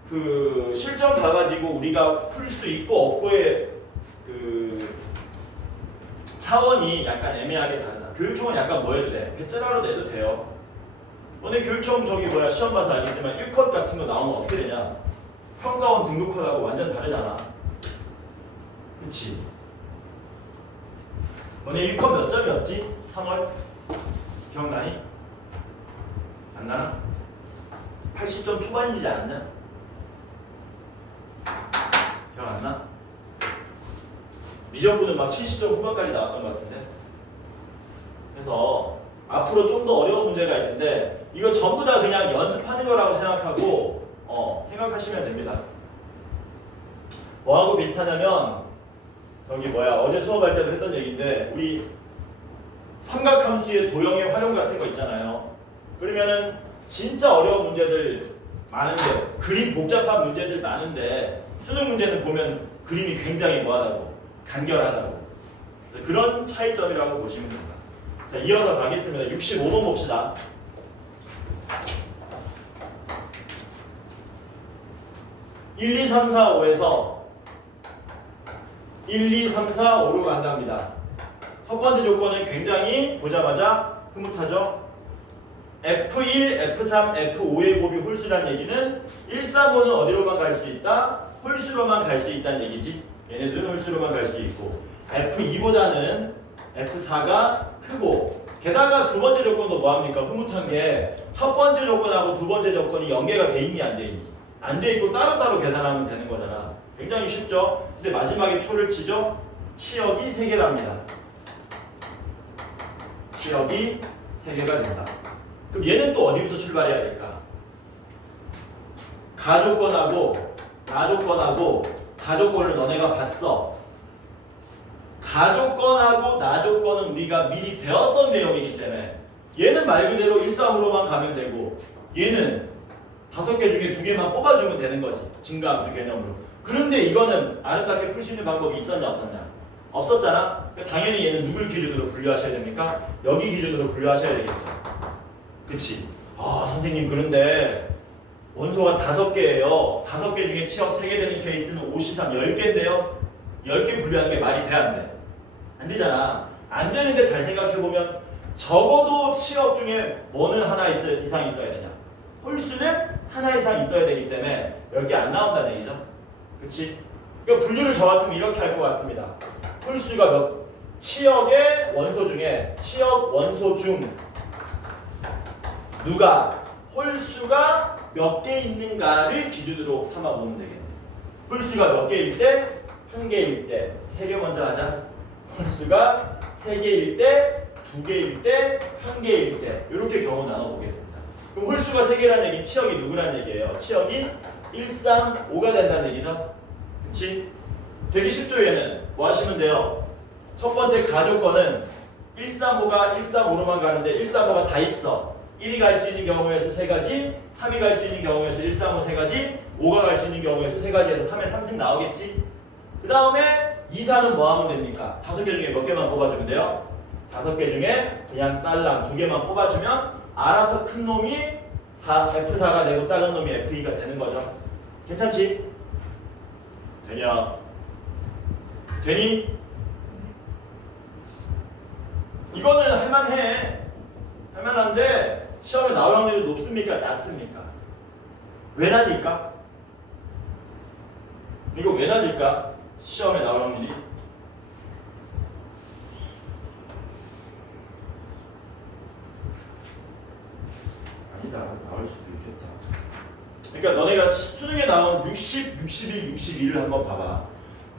그 실전 가가지고 우리가 풀 수 있고 없고의 그 차원이 약간 애매하게 다르다. 교육청은 약간 뭐 해도 돼? 배째라로 내도 돼요. 너네 교육청 시험 봐서 알겠지만 1컷 같은 거 나오면 어떻게 되냐? 평가원 등록컷하고 완전 다르잖아. 그치? 너네 1컷 몇 점이었지? 3월? 기억나니? 안 나나? 80점 초반이지 않았냐? 기억 안 나? 미적분은 막 70점 후반까지 나왔던 것 같은데. 그래서 앞으로 좀 더 어려운 문제가 있는데 이거 전부 다 그냥 연습하는 거라고 생각하고 생각하시면 됩니다. 뭐하고 비슷하냐면 어제 수업할 때도 했던 얘기인데 우리 삼각함수의 도형의 활용 같은 거 있잖아요. 그러면은 진짜 어려운 문제들 많은데 그림 복잡한 문제들 많은데 수능 문제는 보면 그림이 굉장히 뭐하다고 간결하다고 그런 차이점이라고 보시면 됩니다. 자, 이어서 가겠습니다. 65번 봅시다. (1, 2, 3, 4, 5) 에서 1, 2, 3, 4, 5로 간답니다. 첫 번째 조건은 굉장히 보자마자 흐뭇하죠. F1, F3, F5의 곱이 홀수란 얘기는 1, 3, 5는 어디로만 갈 수 있다? 홀수로만 갈 수 있다는 얘기지. 얘네들은 홀수로만 갈 수 있고 F2보다는 F4가 크고 게다가 두 번째 조건도 뭐합니까? 흐뭇한 게 첫 번째 조건하고 두 번째 조건이 연계가 돼 있니 안 돼 있니? 안 돼 있고 따로따로 계산하면 되는 거잖아. 굉장히 쉽죠? 근데 마지막에 초를 치죠? 치역이 3개랍니다. 치역이 3개가 된다. 그럼 얘는 또 어디부터 출발해야 될까? 가조건하고 나조건하고 다조건을 너네가 봤어. 가조건하고 나조건은 우리가 미리 배웠던 내용이기 때문에 얘는 말 그대로 1, 3으로만 가면 되고 얘는 5개 중에 2개만 뽑아주면 되는 거지. 증가함수 개념으로. 그런데 이거는 아름답게 풀 수 있는 방법이 있었냐 없었냐? 없었잖아. 그러니까 당연히 얘는 누굴 기준으로 분류하셔야 됩니까? 여기 기준으로 분류하셔야 되겠죠. 그치? 아 선생님 그런데 원소가 5개예요. 5개 중에 치역 3개 되는 케이스는 5, 3, 10개인데요. 10개 분류하는 게 말이 돼 안 돼? 안 되잖아. 안 되는데 잘 생각해보면 적어도 치역 중에 뭐는 하나 이상 있어야 되냐? 홀수는 하나 이상 있어야 되기 때문에 10개 안 나온다는 얘기죠. 그치? 그러니까 분류를 저 같으면 이렇게 할 것 같습니다. 홀수가 치역의 원소 중에 치역 원소 중 누가 홀수가 몇 개 있는가를 기준으로 삼아 보면 되겠네. 홀수가 몇 개일 때? 1개일 때. 3개 먼저 하자. 홀수가 3개일 때, 2개일 때, 1개일 때. 이렇게 경우 나눠보겠습니다. 그럼 홀수가 3개라는 얘기는 치역이 누구라는 얘기예요? 치역이 1, 3, 5가 된다는 얘기죠. 그치? 되게 쉽죠 얘는. 뭐 하시면 돼요? 첫 번째 가조건은 1, 3, 5가 1, 3, 5로만 가는데 1, 3, 5가 다 있어. 1이 갈 수 있는 경우에서 3가지, 3이 갈 수 있는 경우에서 1, 3, 5 3가지, 5가 갈 수 있는 경우에서 3가지에서 3에 3승 나오겠지? 그 다음에 2, 4는 뭐 하면 됩니까? 5개 중에 몇 개만 뽑아주면 돼요? 5개 중에 그냥 딸랑 2개만 뽑아주면 알아서 큰 놈이 F4가 되고 작은 놈이 F2가 되는 거죠. 괜찮지? 되냐? 되니? 이거는 할만해. 할만한데 시험에 나올 확률이 높습니까? 낮습니까? 왜 낮을까? 이거 왜 낮을까? 시험에 나올 확률이 아니다. 나올 수도 있겠다. 그러니까 너네가 수능에 나온 60, 61, 62를 한번 봐봐.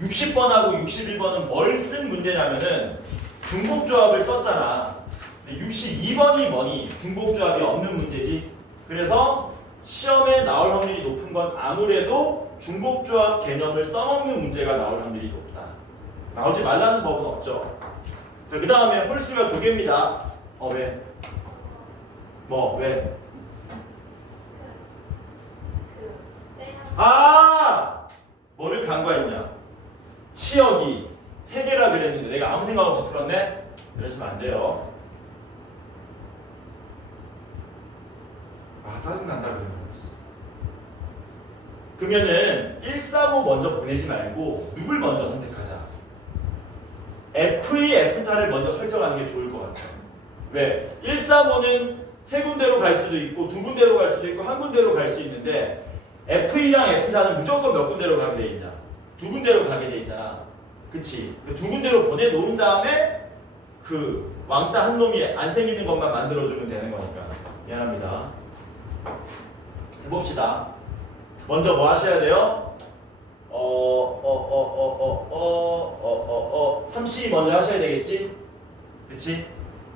60번하고 61번은 뭘 쓴 문제냐면은 중복조합을 썼잖아. 62번이 뭐니? 중복조합이 없는 문제지. 그래서 시험에 나올 확률이 높은 건 아무래도 중복조합 개념을 써먹는 문제가 나올 확률이 높다. 나오지 말라는 법은 없죠. 자, 그 다음에 홀수가 2개입니다. 왜? 뭐? 왜? 뭐를 간과했냐? 치역이 3개라 그랬는데 내가 아무 생각 없이 풀었네? 이러시면 안 돼요. 짜증난다 그러면은 1, 3, 5 먼저 보내지 말고 누굴 먼저 선택하자. F2, F4를 먼저 설정하는 게 좋을 것 같아요. 왜? 1, 3, 5는 3군데로 갈 수도 있고 2군데로 갈 수도 있고 1군데로 갈 수 있는데 F2랑 F4는 무조건 몇 군데로 가게 돼 있냐? 2군데로 가게 돼 있잖아. 그치? 2군데로 보내놓은 다음에 그 왕따 한 놈이 안 생기는 것만 만들어주면 되는 거니까. 미안합니다. 해봅시다. 먼저 뭐 하셔야 돼요? 3C 먼저 하셔야 되겠지? 그치?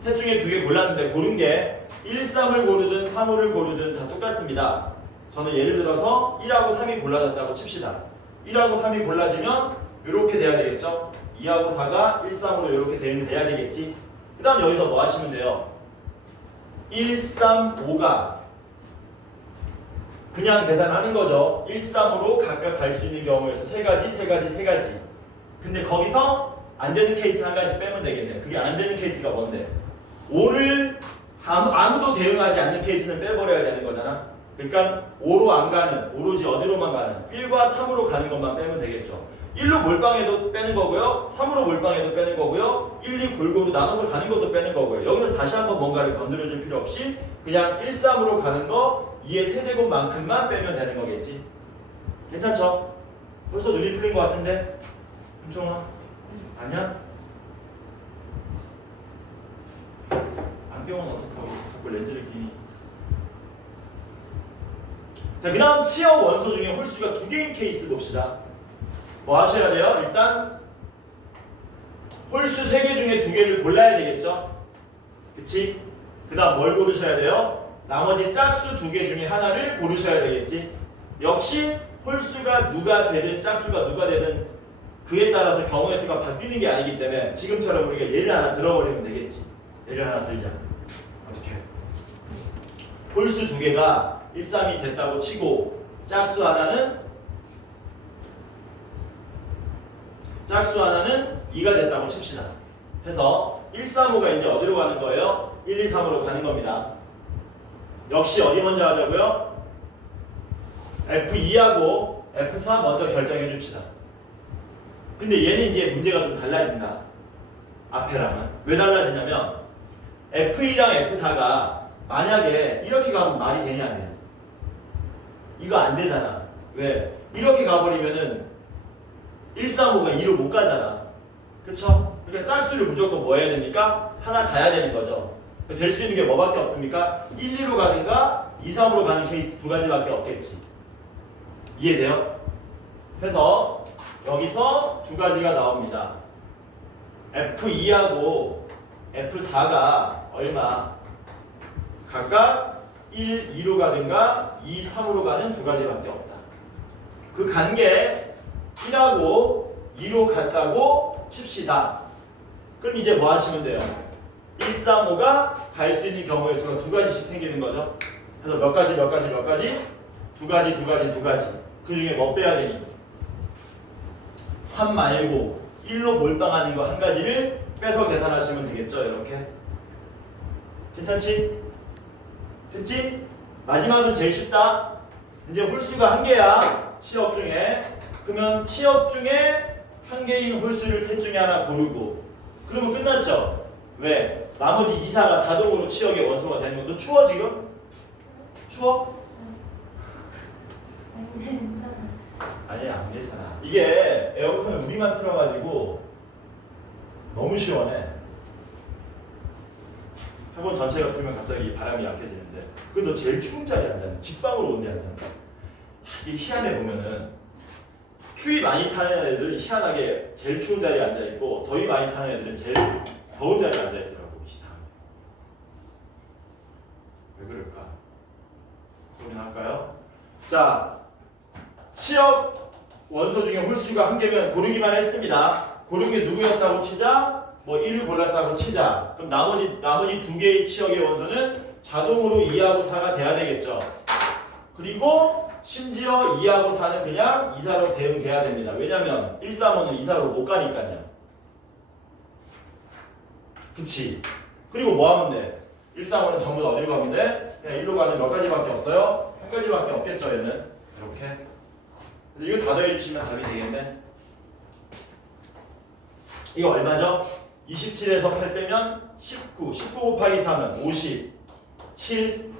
셋 중에 2개 골랐는데 고른 게 1, 3을 고르든 3, 5를 고르든 다 똑같습니다. 저는 예를 들어서 1하고 3이 골라졌다고 칩시다. 1하고 3이 골라지면 이렇게 돼야 되겠죠? 2하고 4가 1, 3으로 이렇게 돼야 되겠지? 그 다음 여기서 뭐 하시면 돼요? 1, 3, 5가 그냥 계산하는 거죠. 1, 3으로 각각 갈 수 있는 경우에서 3가지, 3가지, 3가지. 근데 거기서 안 되는 케이스 한 가지 빼면 되겠네. 그게 안 되는 케이스가 뭔데? 5를 아무도 대응하지 않는 케이스는 빼버려야 되는 거잖아. 그러니까 5로 안 가는, 오로지 어디로만 가는 1과 3으로 가는 것만 빼면 되겠죠. 1로 몰빵해도 빼는 거고요. 3으로 몰빵해도 빼는 거고요. 1, 2 골고루 나눠서 가는 것도 빼는 거고요. 여기서 다시 한번 뭔가를 건드려줄 필요 없이 그냥 1, 3으로 가는 거 2의 세제곱만큼만 빼면 되는 거겠지. 괜찮죠? 벌써 눈이 풀린 것 같은데? 은총아? 아니야? 안경은 어떡하고 자꾸 렌즈를 끼니? 자, 그 다음 치역 원소 중에 홀수가 2개인 케이스 봅시다. 뭐 하셔야 돼요? 일단 홀수 3개 중에 2개를 골라야 되겠죠? 그치? 그 다음 뭘 고르셔야 돼요? 나머지 짝수 2개 중에 하나를 고르셔야 되겠지? 역시 홀수가 누가 되든 짝수가 누가 되든 그에 따라서 경우의 수가 바뀌는 게 아니기 때문에 지금처럼 우리가 예를 하나 들어버리면 되겠지. 예를 하나 들자. 어떻게? 홀수 2개가 1, 3이 됐다고 치고 짝수 하나는 2가 됐다고 칩시다. 해서 1, 3, 5가 이제 어디로 가는 거예요? 1, 2, 3으로 가는 겁니다. 역시 어디 먼저 하자고요? F2하고 F4 먼저 결정해 줍시다. 근데 얘는 이제 문제가 좀 달라진다. 앞에랑은. 왜 달라지냐면 F2랑 F4가 만약에 이렇게 가면 말이 되냐 안 되냐? 이거 안 되잖아. 왜? 이렇게 가버리면은 1, 3, 5가 2로 못 가잖아. 그쵸? 그러니까 짝수를 무조건 뭐 해야 됩니까? 하나 가야 되는 거죠. 될 수 있는 게 뭐밖에 없습니까? 1, 2로 가든가 2, 3으로 가는 케이스 2가지밖에 없겠지. 이해돼요? 그래서 여기서 2가지가 나옵니다. F2하고 F4가 얼마? 각각 1, 2로 가든가 2, 3으로 가는 2가지밖에 없다. 그 관계 1하고 2로 갔다고 칩시다. 그럼 이제 뭐 하시면 돼요? 1, 3, 5가 갈 수 있는 경우의 수가 2가지씩 생기는 거죠. 그래서 몇 가지? 2가지. 그 중에 뭐 빼야 되니? 3 말고 1로 몰빵하는 거 한 가지를 빼서 계산하시면 되겠죠. 이렇게. 괜찮지? 됐지? 마지막은 제일 쉽다. 이제 홀수가 1개야. 치역 중에. 그러면 치역 중에 1개인 홀수를 셋 중에 하나 고르고. 그러면 끝났죠? 왜? 나머지 2, 4가 자동으로 치역의 원소가 되는 거. 너 추워 지금? 추워? 괜찮아. 아니야, 안 괜찮아. 이게 에어컨을 우리만 틀어가지고 너무 시원해. 학원 전체가 틀면 갑자기 바람이 약해지는데. 그럼 너 제일 추운 자리에 앉았네. 직방으로 온 데 앉았네. 이게 희한해 보면은 추위 많이 타는 애들은 희한하게 제일 추운 자리에 앉아있고 더위 많이 타는 애들은 제일 더운 자리에 앉아있더라고. 이상해. 왜 그럴까? 고민할까요? 자, 치역 원소 중에 홀수가 1개면 고르기만 했습니다. 고른 게 누구였다고 치자? 뭐 1을 골랐다고 치자. 그럼 나머지 2개의 치역의 원소는 자동으로 2하고 4가 돼야 되겠죠. 그리고 심지어 2하고 4는 그냥 2, 4로 대응돼야 됩니다. 왜냐면 1, 3, 5는 2, 4로 못 가니까요. 그치? 그리고 뭐 하면 돼? 1, 3, 5는 전부 다 어디로 가면 돼? 그냥 1로 가는 몇 가지밖에 없어요? 한 가지밖에 없겠죠, 얘는. 이렇게. 이거 다 더해주시면 답이 되겠네. 이거 얼마죠? 27에서 8 빼면 19. 19 곱하기 4는 50. 7.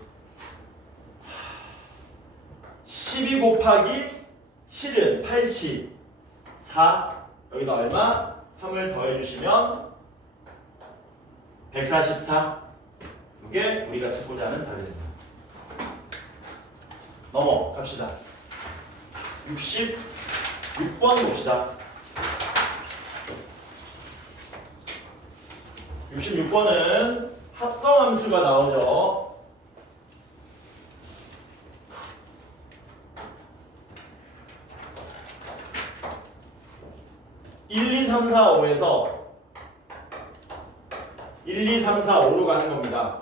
12 곱하기 7은 80. 4. 여기다 얼마? 3을 더해주시면 144. 이게 우리가 찾고자 하는 답이 됩니다. 넘어갑시다. 66번 봅시다. 66번은 합성함수가 나오죠. (1, 2, 3, 4, 5에서) 1, 2, 3, 4, 5로 가는 겁니다.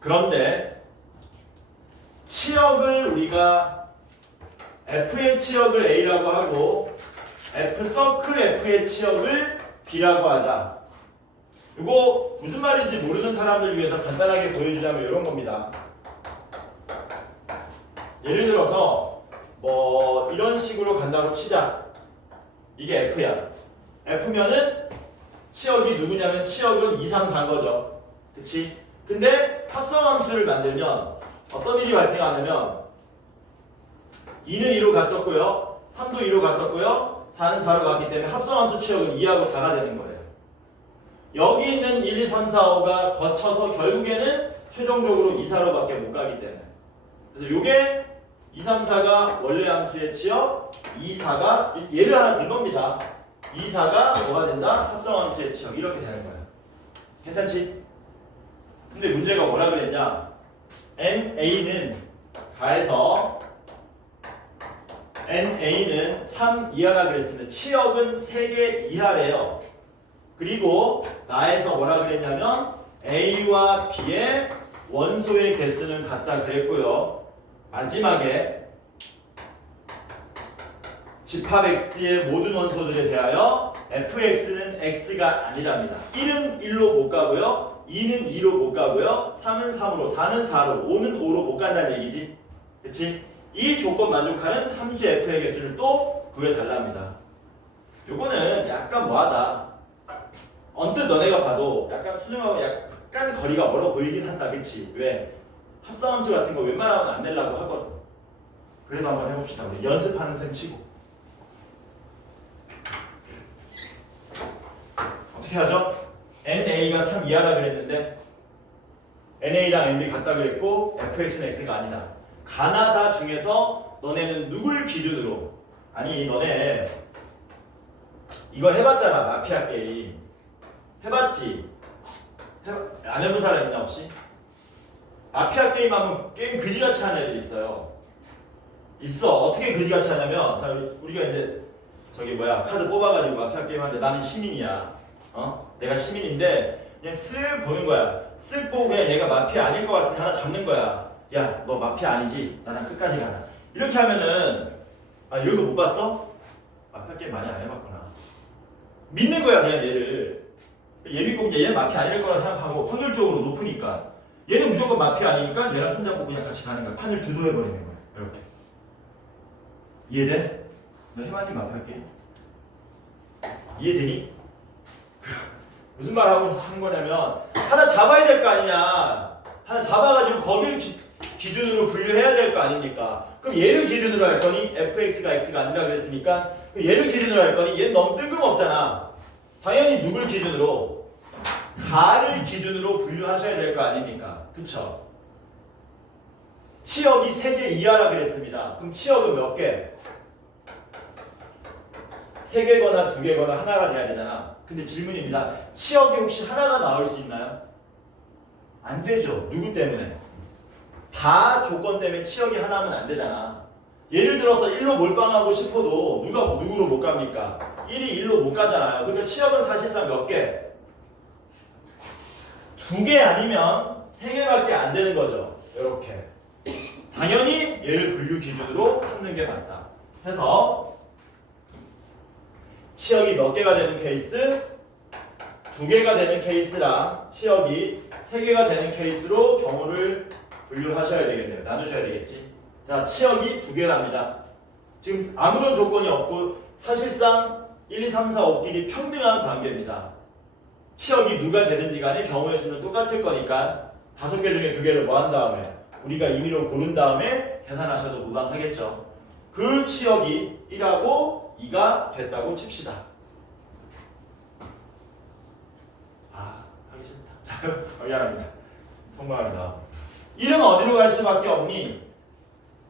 그런데 치역을 우리가 F의 치역을 A라고 하고 F 서클 F의 치역을 B라고 하자. 이거 무슨 말인지 모르는 사람들 위해서 간단하게 보여주자면 이런 겁니다. 예를 들어서 뭐 이런 식으로 간다고 치자. 이게 F야. F면은 치역이 누구냐면 치역은 2, 3, 4인 거죠. 그치? 근데 합성함수를 만들면 어떤 일이 발생하냐면 2는 2로 갔었고요. 3도 2로 갔었고요. 4는 4로 갔기 때문에 합성함수 치역은 2하고 4가 되는 거예요. 여기 있는 1, 2, 3, 4, 5가 거쳐서 결국에는 최종적으로 2, 4로밖에 못 가기 때문에. 그래서 요게 2, 3, 4가 원래 함수의 치역, 2, 4가 예를 하나 든 겁니다. 2, 4가 뭐가 된다? 합성함수의 치역 이렇게 되는 거예요. 괜찮지? 근데 문제가 뭐라 그랬냐? NA는 가에서 NA는 3 이하라 그랬습니다. 치역은 3개 이하래요. 그리고 나에서 뭐라 그랬냐면 A와 B의 원소의 개수는 같다 그랬고요. 마지막에 집합 X의 모든 원소들에 대하여 fx는 x가 아니랍니다. 1은 1로 못 가고요. 2는 2로 못 가고요. 3은 3으로, 4는 4로, 5는 5로 못 간다는 얘기지. 그치? 이 조건 만족하는 함수 f의 개수를 또 구해달랍니다. 요거는 약간 뭐하다. 언뜻 너네가 봐도 약간 수능하고 약간 거리가 멀어 보이긴 한다. 그치? 왜? 합성함수 같은 거 웬만하면 안 내려고 하거든. 그래도 한번 해봅시다. 우리 연습하는 셈 치고. 어떻게 하죠? NA가 3 이하라 그랬는데 NA랑 NB 같다 그랬고 fx는 x가 아니다. 가나다 중에서 너네는 누굴 기준으로? 아니 너네 이거 해봤잖아. 마피아 게임 해봤지? 안 해본 사람 있나 혹시? 마피아 게임 하면 게임 그지같이 하는 애들 있어요. 있어. 어떻게 그지같이 하냐면 자 우리가 이제 저기 뭐야 카드 뽑아가지고 마피아 게임 하는데 나는 시민이야. 내가 시민인데 그냥 쓱 보는 거야. 쓱 보고 그냥 얘가 마피아 아닐 것 같은데 하나 잡는 거야. 야, 너 마피아 아니지? 나랑 끝까지 가자. 이렇게 하면은 아 이런 거 못 봤어? 마피아 게임 많이 안 해봤구나. 믿는 거야 그냥 얘를. 얘 믿고 이제 얘는 마피아 아닐 거라 생각하고 확률적으로 높으니까 얘는 무조건 마피아 아니니까 얘랑 손잡고 그냥 같이 가는 거야. 판을 주도해버리는 거야. 이렇게. 이해돼? 너 해봤니 마피아 게임? 이해되니? 무슨 말 하고 하는 거냐면 하나 잡아야 될 거 아니냐. 하나 잡아가지고 거기를 기준으로 분류해야 될 거 아닙니까? 그럼 얘를 기준으로 할 거니 fx가 x가 아니라 그랬으니까 얘를 기준으로 할 거니 얘는 너무 뜬금없잖아. 당연히 누굴 기준으로? 가를 기준으로 분류하셔야 될 거 아닙니까? 그쵸? 치역이 3개 이하라 그랬습니다. 그럼 치역은 몇 개? 3개거나 2개거나 하나가 돼야 되잖아. 근데 질문입니다. 치역이 혹시 하나가 나올 수 있나요? 안 되죠. 누구 때문에? 다 조건 때문에 치역이 하나면 안 되잖아. 예를 들어서 1로 몰빵하고 싶어도 누구로 못 갑니까? 1이 1로 못 가잖아요. 그러니까 치역은 사실상 몇 개? 2개 아니면 3개밖에 안 되는 거죠. 이렇게. 당연히 얘를 분류 기준으로 삼는 게 맞다. 해서 치역이 몇 개가 되는 케이스? 2개가 되는 케이스랑 치역이 3개가 되는 케이스로 경우를 분류하셔야 되겠네요. 나누셔야 되겠지. 자, 치역이 2개랍니다. 지금 아무런 조건이 없고 사실상 1, 2, 3, 4, 5끼리 평등한 관계입니다. 치역이 누가 되든지 간에 경우의 수는 똑같을 거니까 5개 중에 2개를 뭐 한 다음에 우리가 임의로 고른 다음에 계산하셔도 무방하겠죠. 그 치역이 1하고 2가 됐다고 칩시다. 하기 싫다. 자, 미안합니다. 성공합니다. 1은 어디로 갈 수밖에 없니?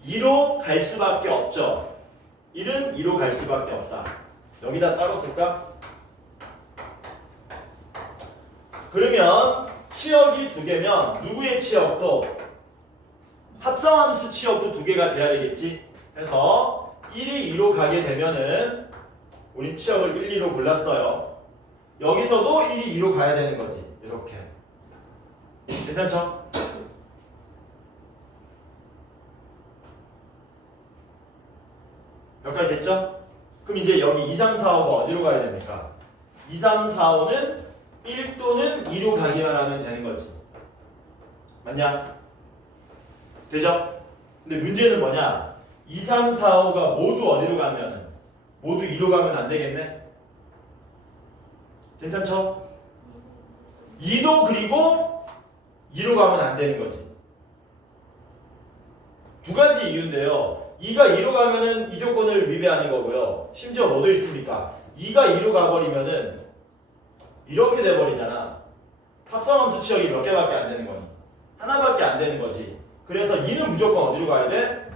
2로 갈 수밖에 없죠. 1은 2로 갈 수밖에 없다. 여기다 따로 쓸까? 그러면 치역이 2개면 누구의 치역도? 합성함수 치역도 2개가 돼야 되겠지. 그래서 1이 2로 가게 되면은 우린 치역을 1, 2로 골랐어요. 여기서도 1이 2로 가야 되는 거지. 이렇게. 괜찮죠? 여기까지 됐죠? 그럼 이제 여기 2, 3, 4, 5가 어디로 가야 됩니까? 2, 3, 4, 5는 1 또는 2로 가기만 하면 되는 거지. 맞냐? 되죠? 근데 문제는 뭐냐? 2, 3, 4, 5가 모두 어디로 가면 모두 2로 가면 안 되겠네? 괜찮죠? 2도 그리고 2로 가면 안 되는 거지. 두 가지 이유인데요. 2가 2로 가면은 이 조건을 위배하는 거고요. 심지어 뭐도 있습니까? 2가 2로 가버리면은 이렇게 돼버리잖아. 합성함수 치역이 몇 개밖에 안 되는 거니? 하나밖에 안 되는 거지. 그래서 2는 무조건 어디로 가야 돼?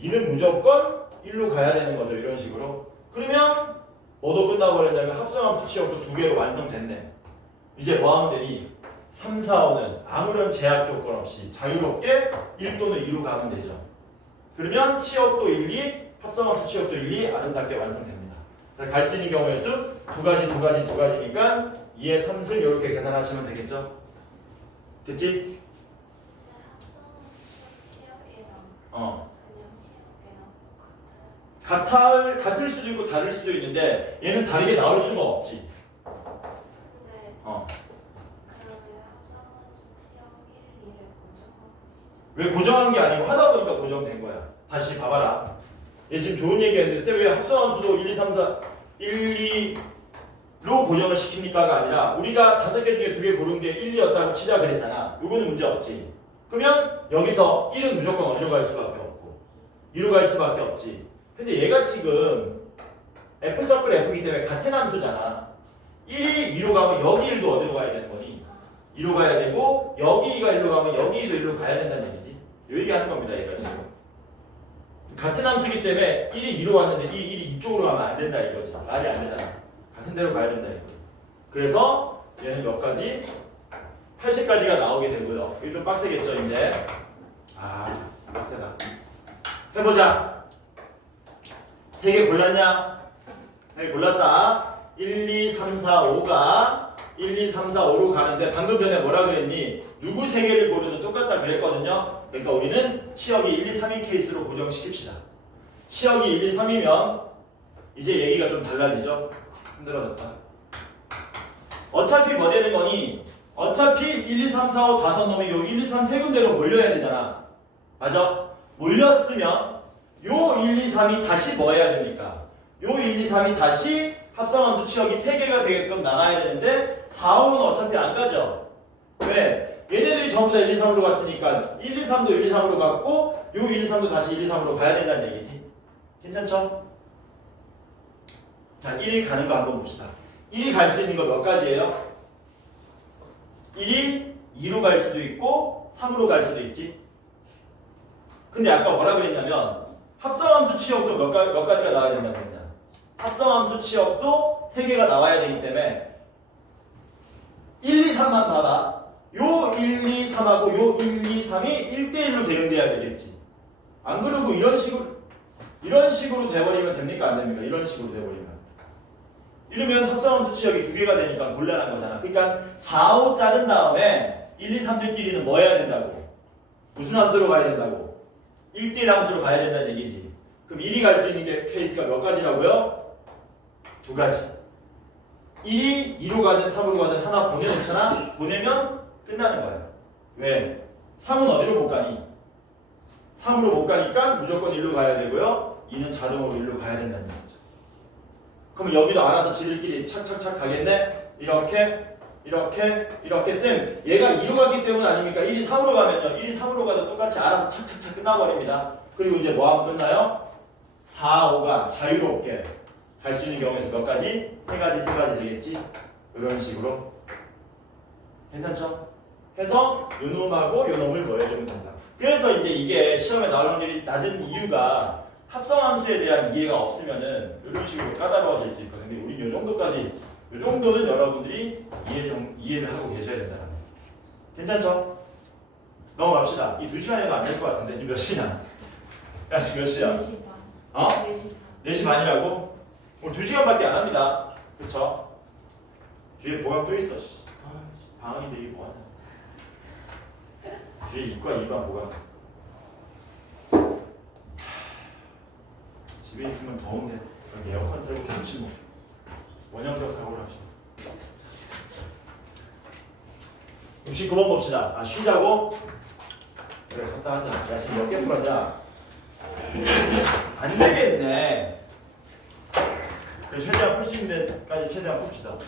2는 무조건 1로 가야 되는 거죠. 이런 식으로. 그러면 뭐도 끝나버렸냐면 합성함수 치역도 두 개로 완성됐네. 이제 뭐 하면 되니? 3, 4, 5는 아무런 제약 조건 없이 자유롭게 1 또는 2로 가면 되죠. 그러면 치역도 1, 2, 합성함수 치역도 1, 2 아름답게 완성됩니다. 갈 수 있는 경우의 수 두 가지니까 2의 3승 이렇게 계산하시면 되겠죠. 됐지? 같을 수도 있고 다를 수도 있는데 얘는 다르게 나올 수가 없지. 왜 고정한 게 아니고 하다 보니까 고정된 거야. 다시 봐봐라. 얘 지금 좋은 얘기 했는데 왜 합성함수도 1, 2, 3, 4, 1, 2로 고정을 시킵니까가 아니라 우리가 5개 중에 2개 고른 게 1, 2였다고 치자 그랬잖아. 요거는 문제 없지. 그러면 여기서 1은 무조건 어디로 갈 수밖에 없고 2로 갈 수밖에 없지. 근데 얘가 지금 F서클 F이기 때문에 같은 함수잖아. 1이 2로 가면 여기 1도 어디로 가야 되는 거니? 2로 가야 되고 여기 2가 1로 가면 여기 2도 1로 가야 된다는 얘기지. 요 얘기하는 겁니다. 얘가 지금. 같은 함수이기 때문에 1이 2로 왔는데 이 1이 이쪽으로 가면 안 된다 이거지. 말이 안 되잖아. 같은 데로 가야 된다 이거. 그래서 얘는 몇 가지? 80까지가 나오게 되고요. 이거 좀 빡세겠죠 이제. 빡세다. 해보자. 3개 골랐냐? 3개 골랐다. 1, 2, 3, 4, 5가 1, 2, 3, 4, 5로 가는데 방금 전에 뭐라 그랬니? 누구 3개를 고르든 똑같다 그랬거든요. 그러니까 우리는 치역이 1, 2, 3인 케이스로 고정시킵시다. 치역이 1, 2, 3이면 이제 얘기가 좀 달라지죠? 힘들어졌다. 어차피 뭐 되는 거니? 어차피 1, 2, 3, 4, 5, 5 놈이 요 1, 2, 3 세 군데로 몰려야 되잖아. 맞아? 몰렸으면 요 1, 2, 3이 다시 뭐 해야 됩니까? 요 1, 2, 3이 다시 합성함수 치역이 3개가 되게끔 나가야 되는데 4, 5는 어차피 안 가죠. 왜? 얘네들이 전부 다 1, 2, 3으로 갔으니까 1, 2, 3도 1, 2, 3으로 갔고 요 1, 2, 3도 다시 1, 2, 3으로 가야 된다는 얘기지. 괜찮죠? 자, 1이 가는 거 한번 봅시다. 1이 갈 수 있는 거 몇 가지예요? 1이 2로 갈 수도 있고 3으로 갈 수도 있지. 근데 아까 뭐라 그랬냐면 합성함수 치역도 몇 가지가 나와야 된다고 했냐. 합성함수 치역도 3개가 나와야 되기 때문에 1, 2, 3만 봐봐. 요 1, 2, 3하고 요 1, 2, 3이 1대1로 대응돼야 되겠지. 안 그러고 이런 식으로 돼버리면 됩니까? 안 됩니까? 이런 식으로 돼버리면. 이러면 합성함수 치역이 2개가 되니까 곤란한 거잖아. 그러니까 4, 5 자른 다음에 1, 2, 3들끼리는 뭐 해야 된다고? 무슨 함수로 가야 된다고? 1대1 함수로 가야 된다는 얘기지. 그럼 1이 갈 수 있는 게 케이스가 몇 가지라고요? 2가지. 1이 2로 가든 3으로 가든 하나 보내놓잖아. 보내면 끝나는 거야. 왜? 3은 어디로 못 가니? 3으로 못 가니까 무조건 1로 가야 되고요. 2는 자동으로 1로 가야 된다는 얘기죠. 그럼 여기도 알아서 지들끼리 착착착 가겠네? 이렇게 쌤 얘가 2로 갔기 때문 아닙니까? 1이 3으로 가면요. 1이 3으로 가도 똑같이 알아서 착착착 끝나버립니다. 그리고 이제 뭐 하면 끝나요? 4, 5가 자유롭게 갈 수 있는 경우에서 몇 가지? 3가지 되겠지? 이런 식으로. 괜찮죠? 해서 요 놈하고 요 놈을 뭐 해주면 된다. 그래서 이제 이게 시험에 나올 확률이 낮은 이유가 합성함수에 대한 이해가 없으면은 이런 식으로 까다로워질 수 있거든요. 근데 우리 요 정도는 여러분들이 이해를 하고 계셔야 된다는 거예요. 괜찮죠? 넘어갑시다. 이 2시간에도 안 될 것 같은데 지금 몇 시냐? 야 지금 몇 시야? 4시 반. 어? 4시 반. 4시 반이라고? 오늘 2시간밖에 안 합니다. 그쵸? 뒤에 보강 또 있어. 방학인데 이게 뭐하냐? 뒤에 이과 2반 보강 있어. 집에 있으면 더운데 여기 에어컨 틀고 좋지 뭐. 원형적 사고를 합시다. 69번 봅시다. 쉬자고? 그래, 갔다 하자. 야, 지금 몇 개 풀었냐? 안 되겠네. 그래서 최대한 풀 수 있는 데까지 최대한 풉시다.